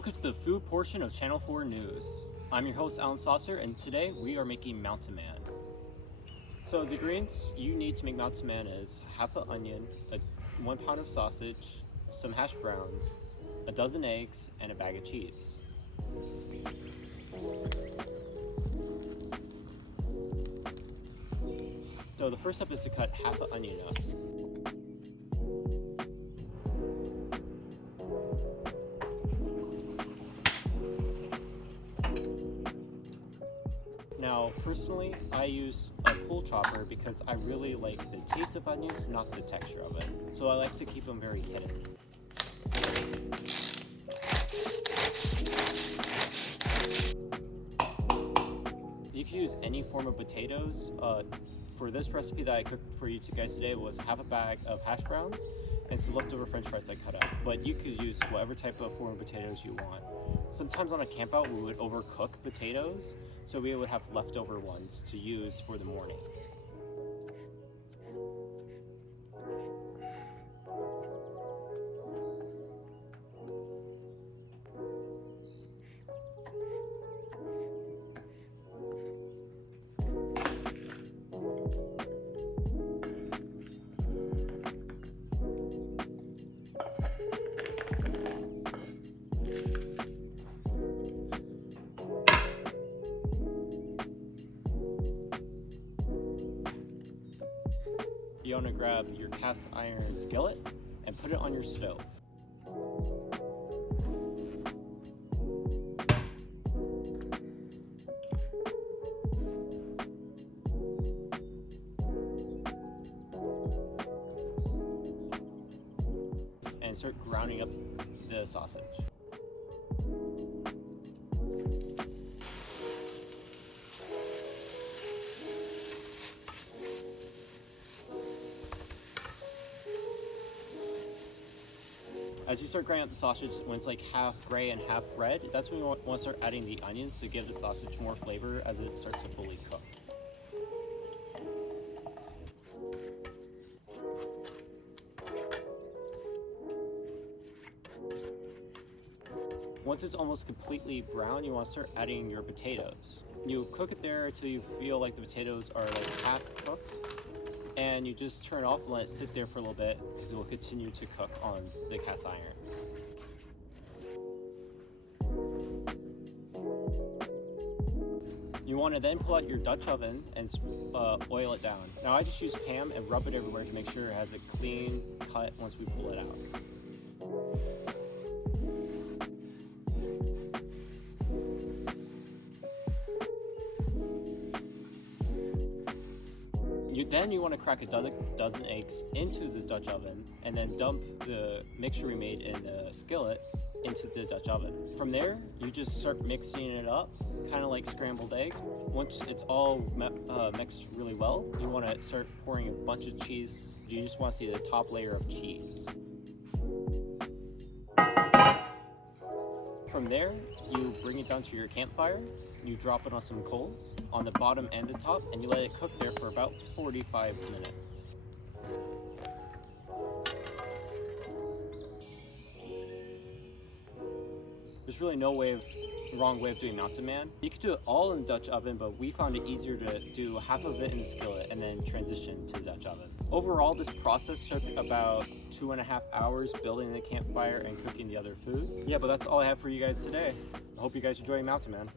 Welcome to the food portion of Channel 4 News. I'm your host Alan Saucer, and today we are making Mountain Man. So the ingredients you need to make Mountain Man is half an onion, 1 pound of sausage, some hash browns, a dozen eggs, and a bag of cheese. So the first step is to cut half an onion up. Now, personally, I use a pull chopper because I really like the taste of onions, not the texture of it. So I like to keep them very hidden. You can use any form of potatoes. For this recipe that I cooked for you guys today was half a bag of hash browns and some leftover french fries I cut up. But you could use whatever type of form of potatoes you want. Sometimes on a campout we would overcook potatoes, so we would have leftover ones to use for the morning. You want to grab your cast iron skillet and put it on your stove. And start grounding up the sausage. As you start grinding up the sausage, when it's like half gray and half red, that's when you want to start adding the onions to give the sausage more flavor as it starts to fully cook. Once it's almost completely brown, you want to start adding your potatoes. You cook it there until you feel like the potatoes are like half cooked. And you just turn it off and let it sit there for a little bit because it will continue to cook on the cast iron. You want to then pull out your Dutch oven and oil it down. Now I just use Pam and rub it everywhere to make sure it has a clean cut once we pull it out. Then you want to crack a dozen eggs into the Dutch oven and then dump the mixture we made in the skillet into the Dutch oven. From there, you just start mixing it up, kind of like scrambled eggs. Once it's all mixed really well, you want to start pouring a bunch of cheese. You just want to see the top layer of cheese. From there, you bring it down to your campfire. You drop it on some coals on the bottom and the top, and you let it cook there for about 45 minutes. There's really no wrong way of doing Mountain Man. You could do it all in the Dutch oven, but we found it easier to do half of it in the skillet and then transition to the Dutch oven. Overall, this process took about 2.5 hours building the campfire and cooking the other food. Yeah, but that's all I have for you guys today. I hope you guys enjoy Mountain Man.